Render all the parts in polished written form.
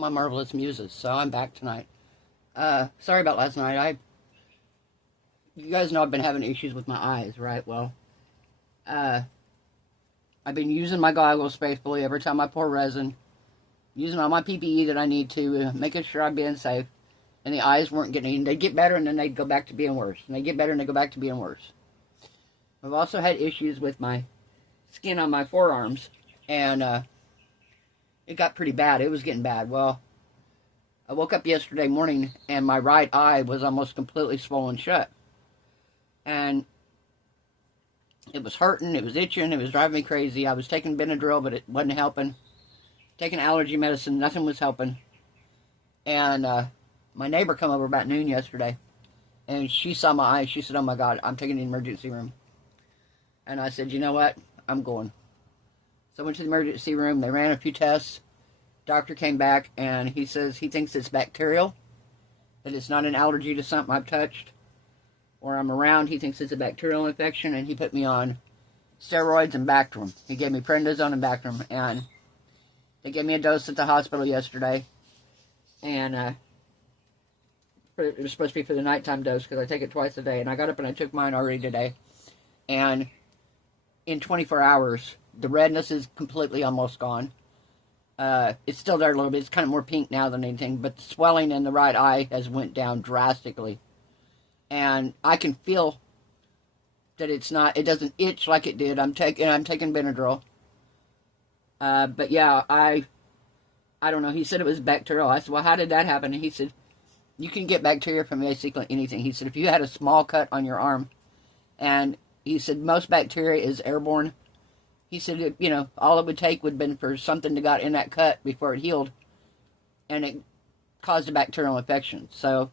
my marvelous muses. So I'm back tonight. Sorry about last night. You guys know I've been having issues with my eyes, right? Well, I've been using my goggles faithfully every time I pour resin, using all my PPE that I need to, making sure I'm being safe, and the eyes weren't getting, they'd get better and then they'd go back to being worse, and they get better and they go back to being worse. I've also had issues with my skin on my forearms, and it got pretty bad. It was getting bad. Well, I woke up yesterday morning and my right eye was almost completely swollen shut. And it was hurting, it was itching, it was driving me crazy. I was taking Benadryl, but it wasn't helping. Taking allergy medicine, nothing was helping. And my neighbor come over about noon yesterday, and she saw my eye. She said, "Oh my God, I'm taking the emergency room." And I said, "You know what? I'm going." So I went to the emergency room. They ran a few tests. Doctor came back, and he says he thinks it's bacterial, that it's not an allergy to something I've touched or I'm around. He thinks it's a bacterial infection, and he put me on steroids and Bactrim. He gave me prednisone and Bactrim, and they gave me a dose at the hospital yesterday, and it was supposed to be for the nighttime dose because I take it twice a day, and I got up and I took mine already today, and in 24 hours, the redness is completely almost gone. It's still there a little bit. It's kind of more pink now than anything, but the swelling in the right eye has went down drastically. And I can feel that it doesn't itch like it did. I'm taking Benadryl. But yeah, I don't know. He said it was bacterial. I said, "Well, how did that happen?" And he said, "You can get bacteria from basically anything." He said, "If you had a small cut on your arm," and he said, "Most bacteria is airborne." He said, all it would take would have been for something to got in that cut before it healed, and it caused a bacterial infection. So,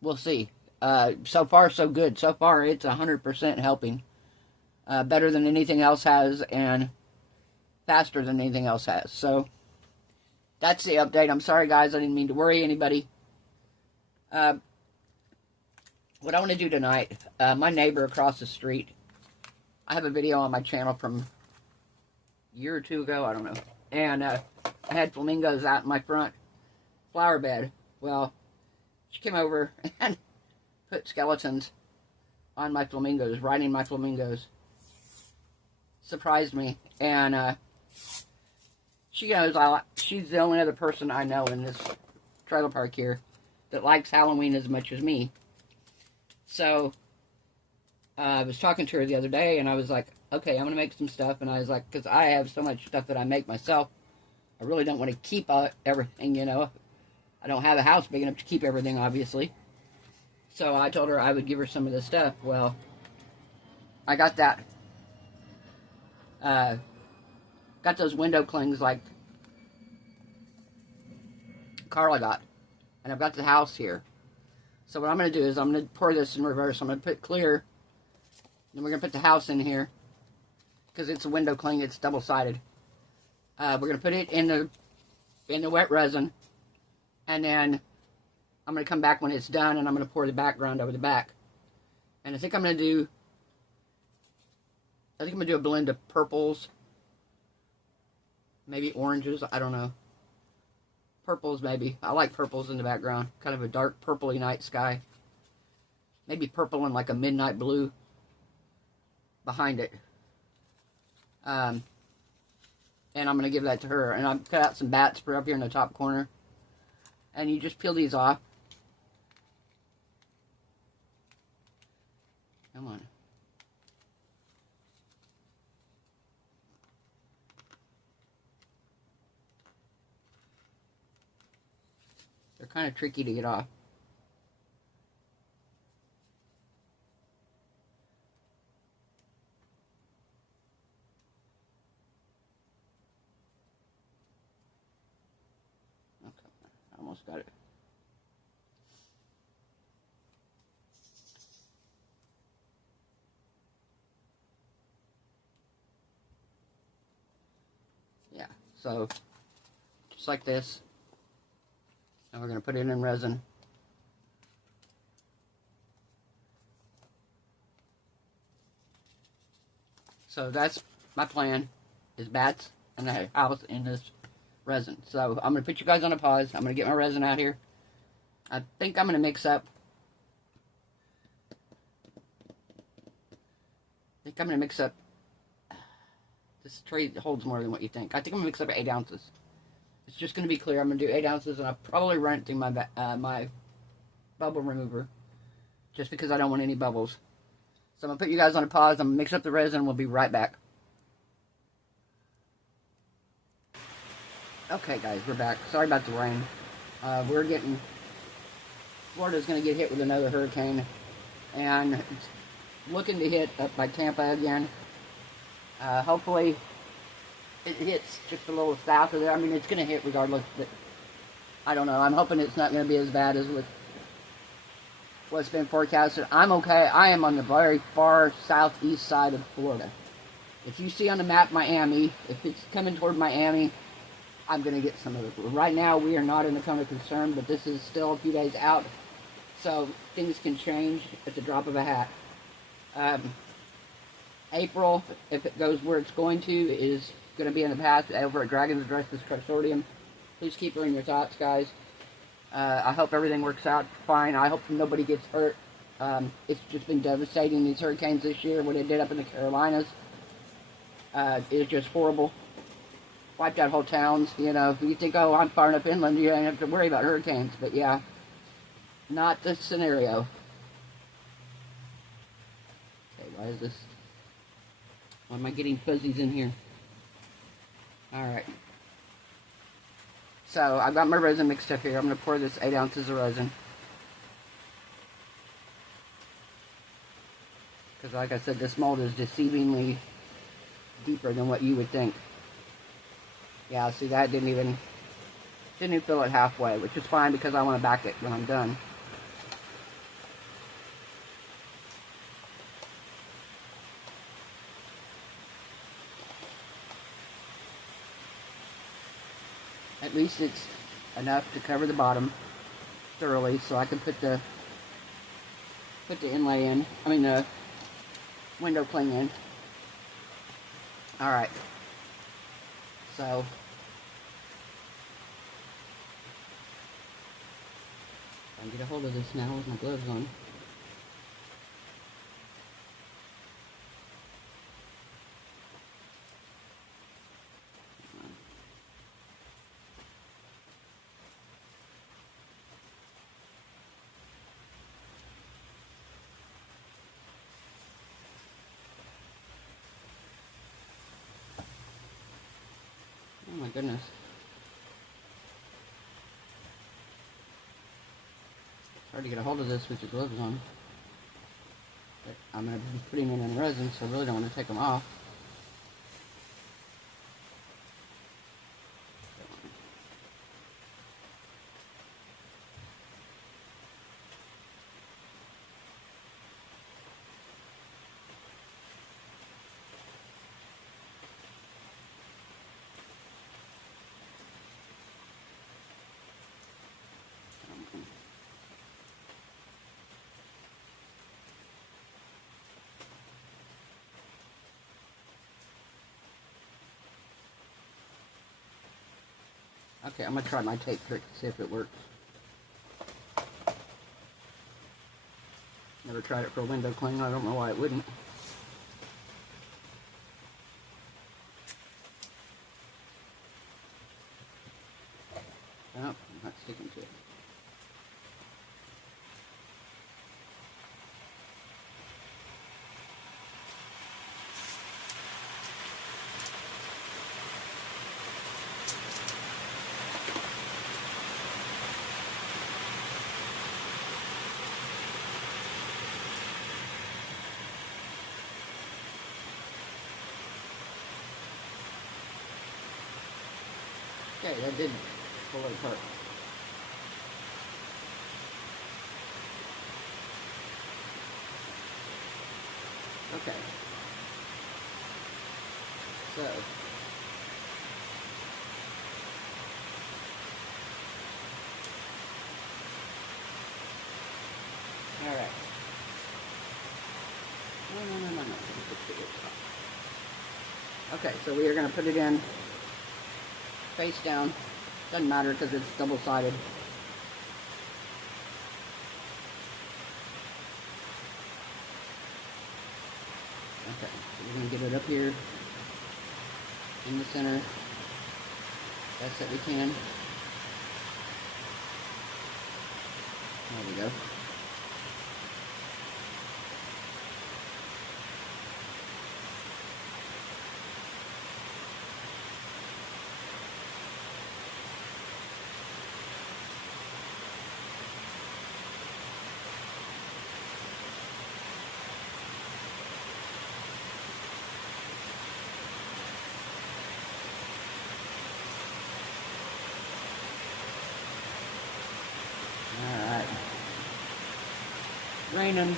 we'll see. So far, so good. So far, it's 100% helping. Better than anything else has, and faster than anything else has. So, that's the update. I'm sorry, guys. I didn't mean to worry anybody. What I want to do tonight, my neighbor across the street, I have a video on my channel from a year or two ago, I don't know. And I had flamingos out in my front flower bed. Well, she came over and put skeletons on my flamingos, riding my flamingos. Surprised me. And she knows she's the only other person I know in this trailer park here that likes Halloween as much as me. So I was talking to her the other day, and I was like, okay, I'm going to make some stuff. And I was like, because I have so much stuff that I make myself, I really don't want to keep everything, I don't have a house big enough to keep everything, obviously. So I told her I would give her some of this stuff. Well, I got that. Got those window clings like Carla got. And I've got the house here. So what I'm going to do is I'm going to pour this in reverse. I'm going to put clear. Then we're going to put the house in here. Because it's a window cling. It's double-sided. We're going to put it in the wet resin. And then I'm going to come back when it's done. And I'm going to pour the background over the back. And I think I'm going to do a blend of purples. Maybe oranges. I don't know. Purples, maybe. I like purples in the background. Kind of a dark purpley night sky. Maybe purple and like a midnight blue behind it. And I'm going to give that to her. And I've cut out some bats for up here in the top corner. And you just peel these off. Come on. They're kind of tricky to get off. Okay, I almost got it. Yeah, so just like this. And we're going to put it in resin. So that's my plan, is bats and the house in this resin. So I'm going to put you guys on a pause. I'm going to get my resin out here. I think I'm going to mix up. This tray holds more than what you think. I think I'm going to mix up 8 ounces. It's just going to be clear. I'm going to do 8 ounces, and I'll probably run it through my my bubble remover, just because I don't want any bubbles. So I'm going to put you guys on a pause. I'm going to mix up the resin, and we'll be right back. Okay, guys, we're back. Sorry about the rain. Florida's going to get hit with another hurricane, and it's looking to hit up by Tampa again. Hopefully, it hits just a little south of there. I mean, it's going to hit regardless, but I don't know. I'm hoping it's not going to be as bad as with what's been forecasted. I'm okay. I am on the very far southeast side of Florida. If you see on the map Miami, if it's coming toward Miami, I'm going to get some of it. Right now, we are not in a ton of concern, but this is still a few days out, so things can change at the drop of a hat. April, if it goes where it's going to, is going to be in the past over at Dragon's Addresses Consortium. Please keep her in your thoughts, guys. I hope everything works out fine. I hope nobody gets hurt. It's just been devastating, these hurricanes this year. What it did up in the Carolinas is just horrible. Wiped out whole towns. You know, you think, oh, I'm far enough inland, you don't have to worry about hurricanes. But yeah, not this scenario. Okay, why is this? Why am I getting fuzzies in here? Alright. So, I've got my resin mixed up here. I'm going to pour this 8 ounces of resin. Because like I said, this mold is deceivingly deeper than what you would think. Yeah, see, that didn't even fill it halfway, which is fine because I want to back it when I'm done. At least it's enough to cover the bottom thoroughly, so I can put the inlay in. I mean the window cling in. All right. So I can get a hold of this now with my gloves on. Oh my goodness. It's hard to get a hold of this with your gloves on. But I'm going to be putting them in resin, so I really don't want to take them off. Okay, I'm going to try my tape trick to see if it works. Never tried it for a window cling. I don't know why it wouldn't. Oh, I'm not sticking to it. Okay, that did pull it apart. Okay. So. Alright. No. Okay, so we are going to put it in face down. Doesn't matter because it's double-sided. Okay, so we're going to get it up here in the center. Best that we can. There we go. Alright. Raining.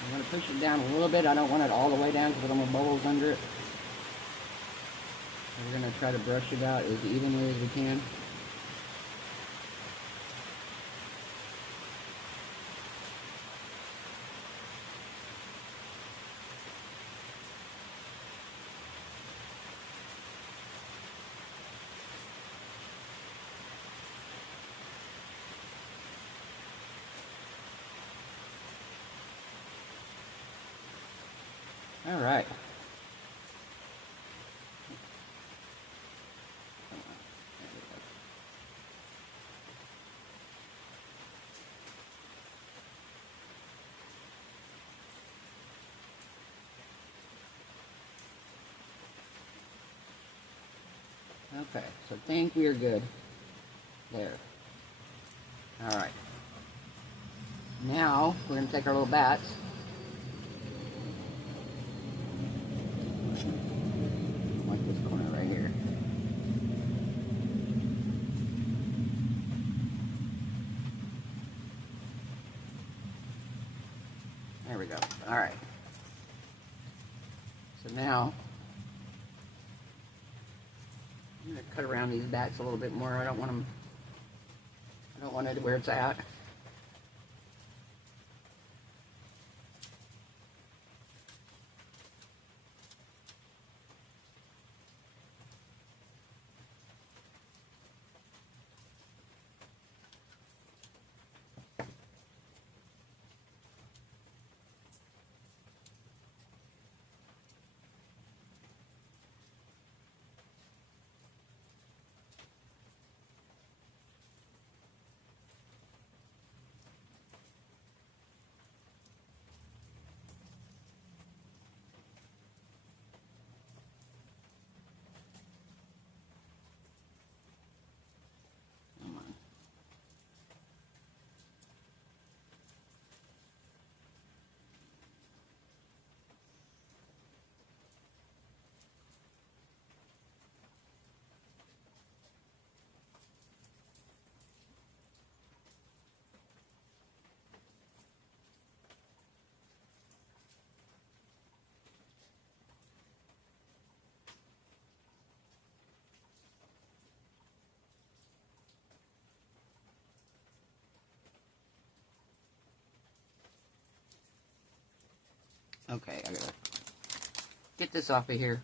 I'm going to push it down a little bit. I don't want it all the way down because I don't want bubbles under it. We're going to try to brush it out as evenly as we can. All right. Okay, so I think we are good. There. All right. Now we're going to take our little bats. Like this corner right here. There we go. All right. So now I'm going to cut around these backs a little bit more. I don't want it where it's at. Okay, I gotta get this off of here.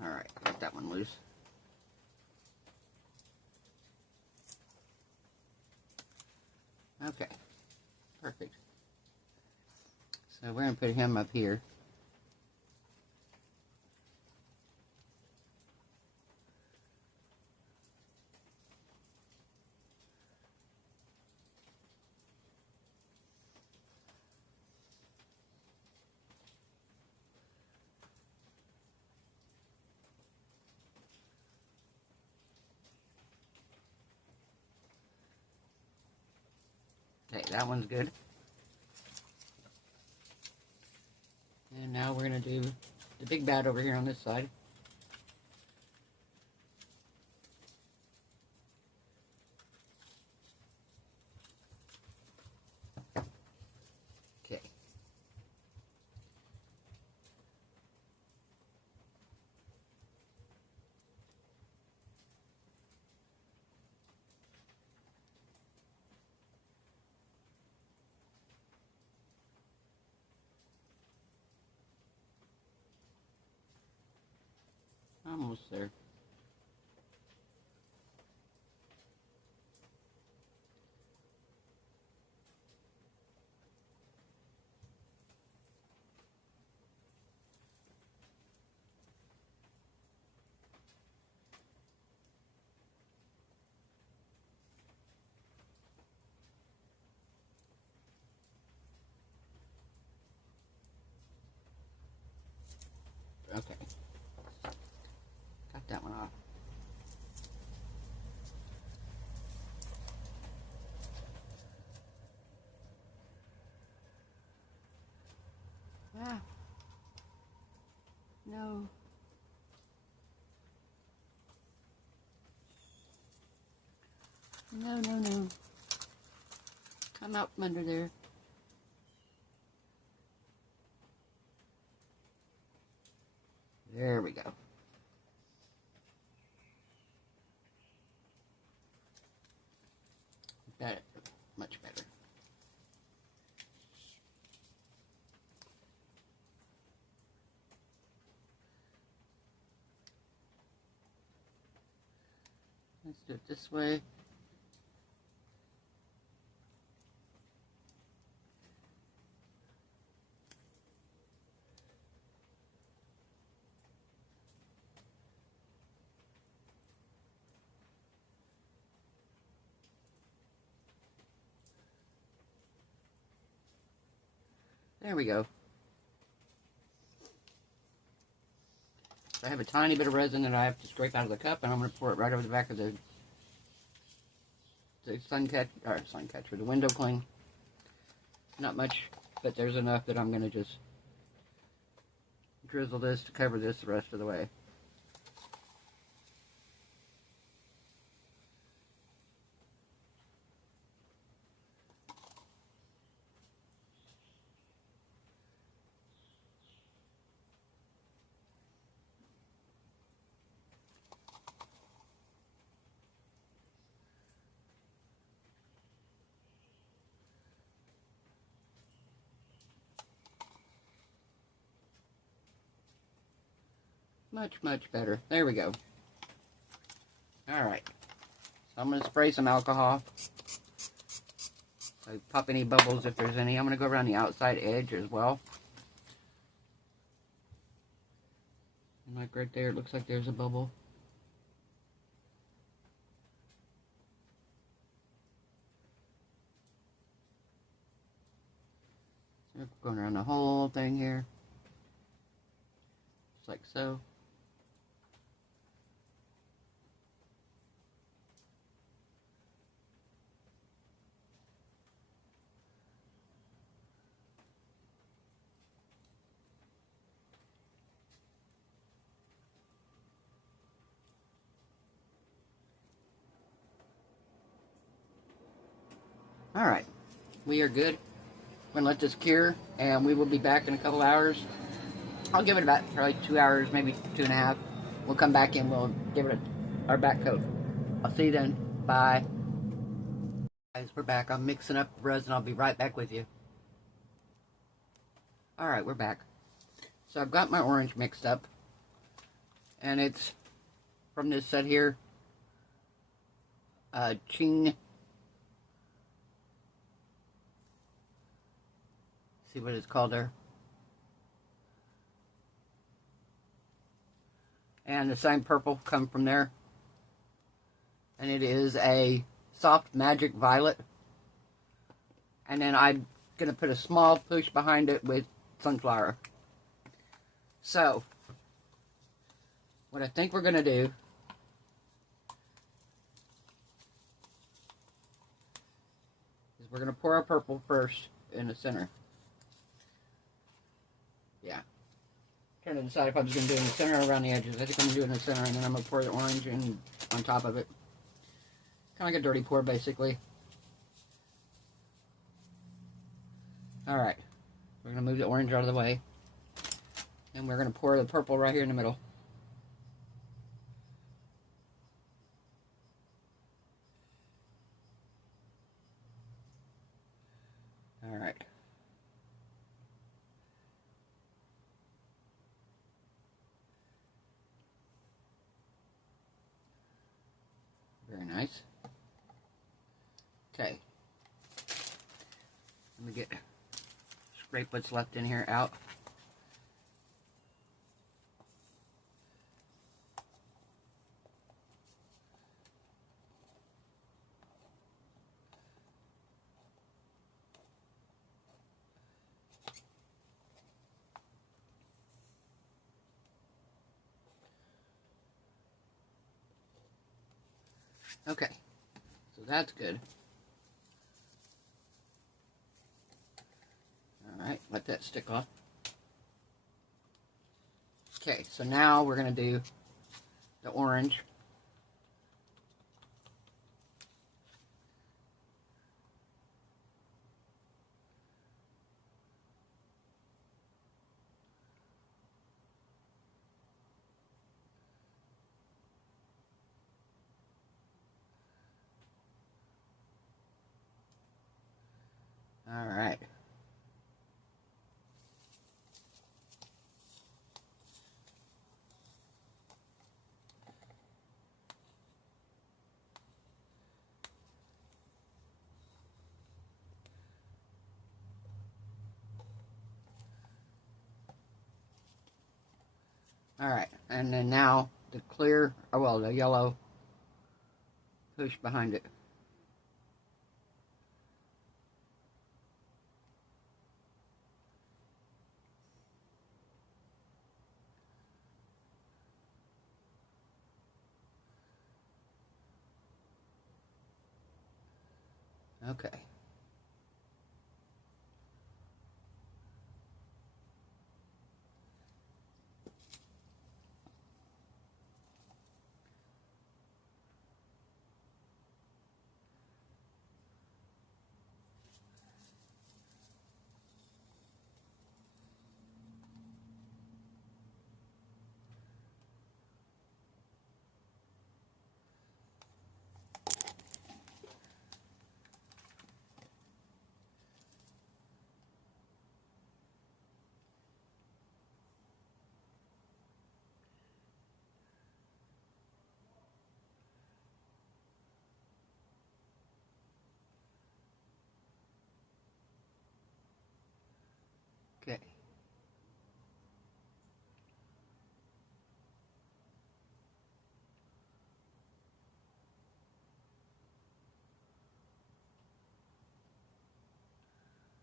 All right, got that one loose. Okay, perfect. So we're going to put him up here. Okay, that one's good. now we're going to do the big bad over here on this side. Okay. Almost there. Okay. Got that one off. Ah. No. No, no, no. Come out from under there. There we go. That much better. Let's do it this way. There we go. So I have a tiny bit of resin that I have to scrape out of the cup, and I'm going to pour it right over the back of the sun catcher, the window cling. Not much, but there's enough that I'm going to just drizzle this to cover this the rest of the way. Much, much better. There we go. Alright. So I'm going to spray some alcohol. So pop any bubbles if there's any. I'm going to go around the outside edge as well. And like right there, it looks like there's a bubble. So going around the whole thing here. Just like so. Alright, we are good. We're going to let this cure, and we will be back in a couple hours. I'll give it about probably 2 hours, maybe 2.5. We'll come back in, we'll give it our back coat. I'll see you then. Bye. Guys, we're back. I'm mixing up the resin. I'll be right back with you. Alright, we're back. So I've got my orange mixed up, and it's from this set here. Ching. See what it's called there. And the same purple come from there. And it is a soft magic violet. And then I'm going to put a small push behind it with sunflower. So, what I think we're going to do is we're going to pour our purple first in the center. Yeah. trying to decide if I was going to do it in the center or around the edges. I think I'm going to do it in the center, and then I'm going to pour the orange in on top of it. Kind of like a dirty pour, basically. Alright. We're going to move the orange out of the way. And we're going to pour the purple right here in the middle. Alright. Very nice. Okay. Let me scrape what's left in here out. Okay, so that's good. Alright, let that stick off. Okay, so now we're going to do the orange. Alright. Alright, and then now the clear, or well, the yellow, push behind it. Okay. Okay.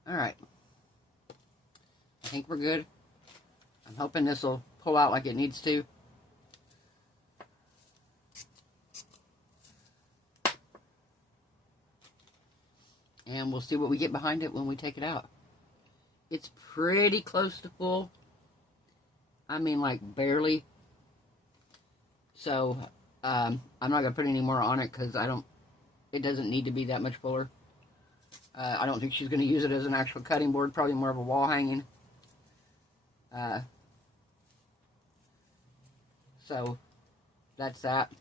Alright. I think we're good. I'm hoping this will pull out like it needs to. And we'll see what we get behind it when we take it out. It's pretty close to full. I mean, like, barely. So, I'm not going to put any more on it because it doesn't need to be that much fuller. I don't think she's going to use it as an actual cutting board. Probably more of a wall hanging. So, that's that.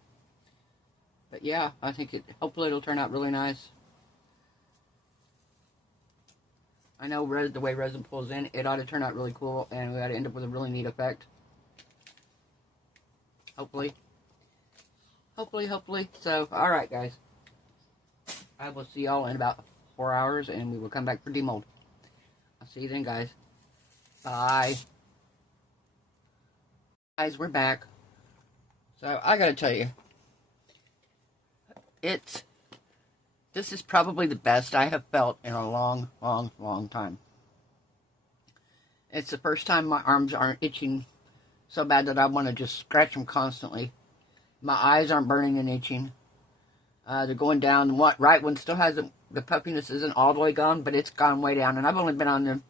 But yeah, I think hopefully it'll turn out really nice. I know the way resin pulls in, it ought to turn out really cool, and we ought to end up with a really neat effect. Hopefully. Hopefully. So, alright guys. I will see y'all in about 4 hours, and we will come back for demold. I'll see you then, guys. Bye. Guys, we're back. So, I gotta tell you. This is probably the best I have felt in a long time. It's the first time my arms aren't itching so bad that I want to just scratch them constantly. My eyes aren't burning and itching. They're going down. The right one still has the puffiness isn't all the way gone, but it's gone way down. And I've only been on them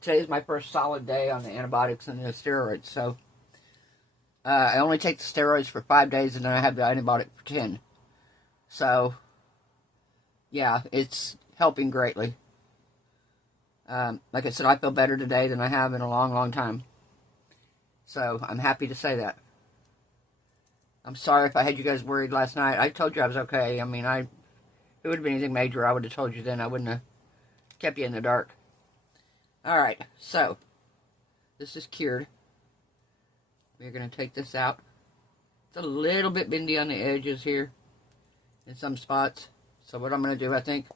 today's my first solid day on the antibiotics and the steroids. So I only take the steroids for 5 days, and then I have the antibiotic for 10. So yeah, it's helping greatly. Like I said, I feel better today than I have in a long, long time. So I'm happy to say that. I'm sorry if I had you guys worried last night. I told you I was okay. I mean, if it would have been anything major, I would have told you then. I wouldn't have kept you in the dark. Alright, so this is cured. We're going to take this out. It's a little bit bendy on the edges here in some spots. So what I'm going to do, I think,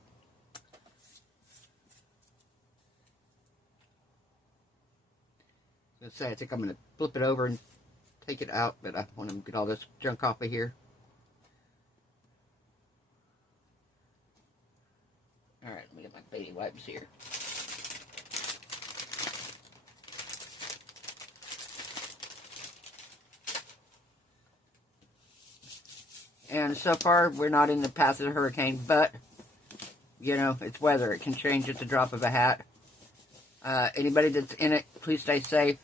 I think I'm going to flip it over and take it out, but I want to get all this junk off of here. Alright, let me get my baby wipes here. And so far, we're not in the path of the hurricane, but, you know, it's weather. It can change at the drop of a hat. Anybody that's in it, please stay safe.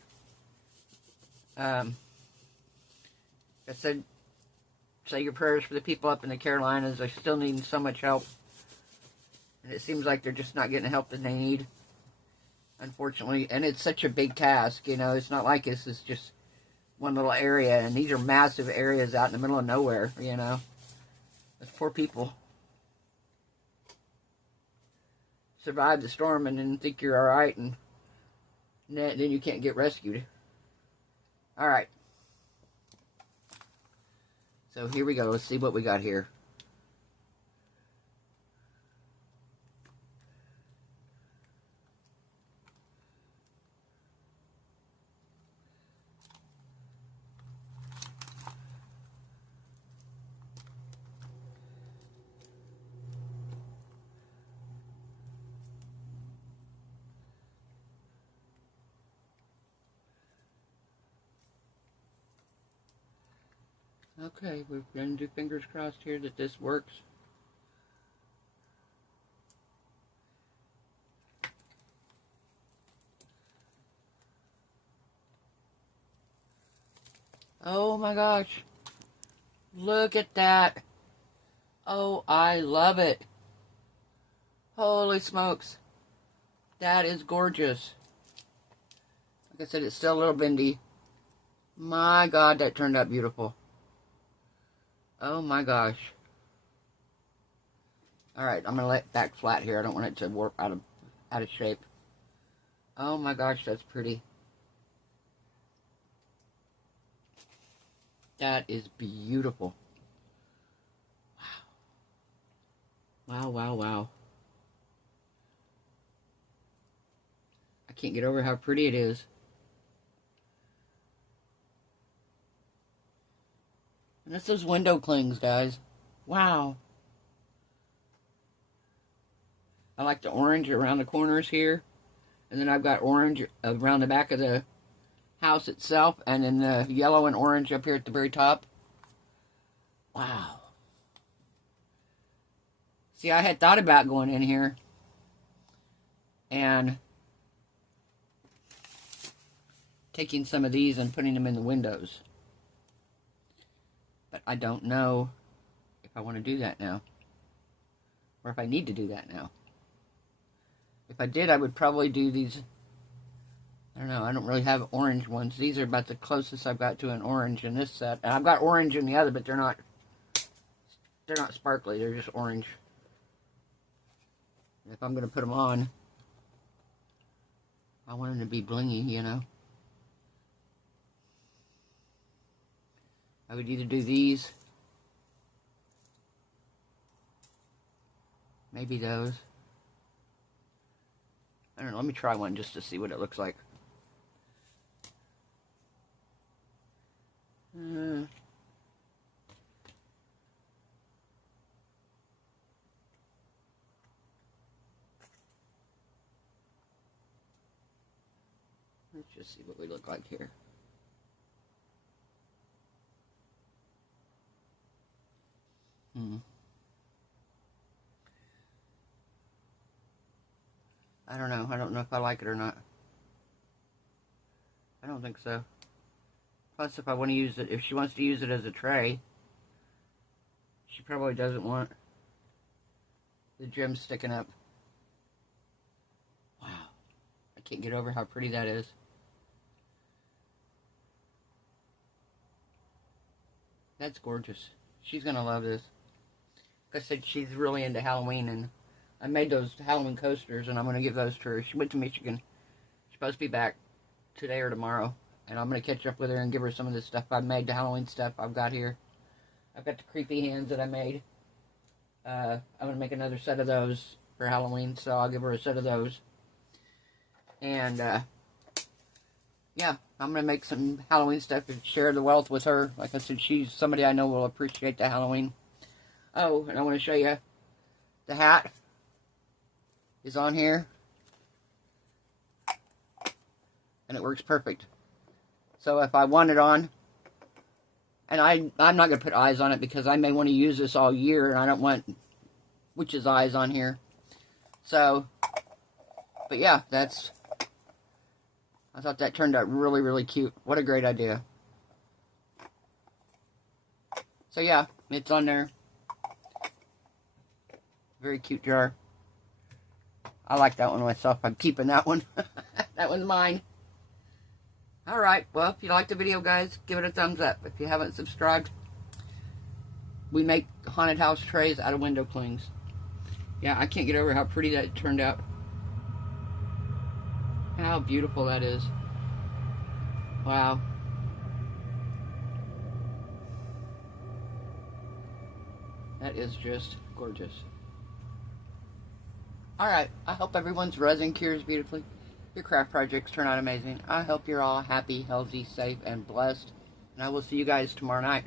I said, say your prayers for the people up in the Carolinas. They're still needing so much help. And it seems like they're just not getting the help that they need, unfortunately. And it's such a big task, you know. It's not like this is just one little area. And these are massive areas out in the middle of nowhere, you know. Those poor people survive the storm and then think you're alright, and then you can't get rescued. Alright. So here we go. Let's see what we got here. Okay, we're going to do fingers crossed here that this works. Oh my gosh. Look at that. Oh, I love it. Holy smokes. That is gorgeous. Like I said, it's still a little bendy. My God, that turned out beautiful. Oh my gosh. Alright, I'm going to let it back flat here. I don't want it to warp out of shape. Oh my gosh, that's pretty. That is beautiful. Wow. Wow, wow, wow. I can't get over how pretty it is. And that's those window clings, guys. Wow. I like the orange around the corners here. And then I've got orange around the back of the house itself. And then the yellow and orange up here at the very top. Wow. See, I had thought about going in here and taking some of these and putting them in the windows. But I don't know if I want to do that now. Or if I need to do that now. If I did, I would probably do these. I don't know. I don't really have orange ones. These are about the closest I've got to an orange in this set. And I've got orange in the other, but they're not sparkly. They're just orange. If I'm going to put them on, I want them to be blingy, you know. I would either do these, maybe those. I don't know, let me try one just to see what it looks like. Let's just see what we look like here. I don't know. I don't know if I like it or not. I don't think so. Plus, if I want to use it, if she wants to use it as a tray, she probably doesn't want the gems sticking up. Wow. I can't get over how pretty that is. That's gorgeous. She's going to love this. Like I said, she's really into Halloween, and I made those Halloween coasters, and I'm going to give those to her. She went to Michigan. She's supposed to be back today or tomorrow, and I'm going to catch up with her and give her some of this stuff I made, the Halloween stuff I've got here. I've got the creepy hands that I made. I'm going to make another set of those for Halloween, so I'll give her a set of those. And, yeah, I'm going to make some Halloween stuff and share the wealth with her. Like I said, she's somebody I know will appreciate the Halloween. Oh, and I want to show you the hat is on here. And it works perfect. So if I want it on, and I'm not going to put eyes on it because I may want to use this all year, and I don't want witch's eyes on here. So, but yeah, I thought that turned out really, really cute. What a great idea. So yeah, it's on there. Very cute jar. I like that one myself. I'm keeping that one. That one's mine. Alright, well, if you liked the video, guys, give it a thumbs up. If you haven't subscribed, we make haunted house trays out of window clings. Yeah, I can't get over how pretty that turned out. How beautiful that is. Wow. That is just gorgeous. Alright, I hope everyone's resin cures beautifully. Your craft projects turn out amazing. I hope you're all happy, healthy, safe, and blessed. And I will see you guys tomorrow night.